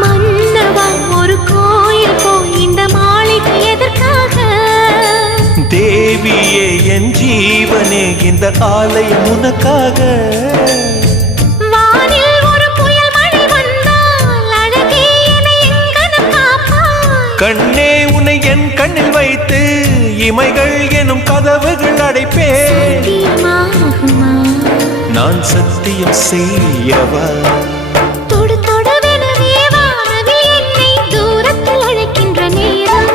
மன்னவா ஒரு கோயில் போய் இந்த மாளிகை எதற்காக? தேவியே என் ஜீவனே இந்த ஆலயம் உனக்காக. வானில் ஒரு புயல் மழை வந்தால் அழகே என்னை எங்கனம் காப்பாய். கண்ணே உன்னை என் கண்ணில் வைத்து இமைகள் எனும் கதவுகள் அடைப்பேன். சத்தியமாகுமா? நான் சத்தியம் செய்யவா? தொடு தொடுவெனவே வானவில் என்னை தூரத்தில் அழைக்கின்ற நேரம்.